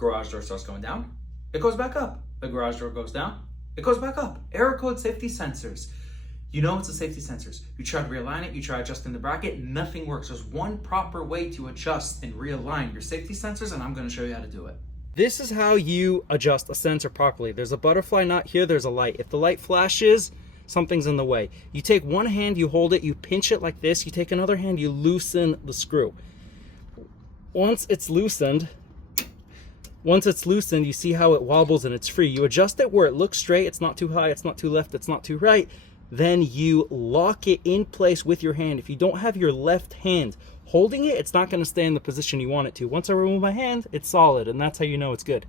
Garage door starts going down, it goes back up. The garage door goes down, it goes back up. Error code safety sensors. You know it's the safety sensors. You try to realign it, you try adjusting the bracket, nothing works. There's one proper way to adjust and realign your safety sensors, and I'm gonna show you how to do it. This is how you adjust a sensor properly. There's a butterfly knot here, there's a light. If the light flashes, something's in the way. You take one hand, you hold it, you pinch it like this, you take another hand, you loosen the screw. Once it's loosened, you see how it wobbles and it's free. You adjust it where it looks straight, it's not too high, it's not too left, it's not too right. Then you lock it in place with your hand. If you don't have your left hand holding it, it's not gonna stay in the position you want it to. Once I remove my hand, it's solid, and that's how you know it's good.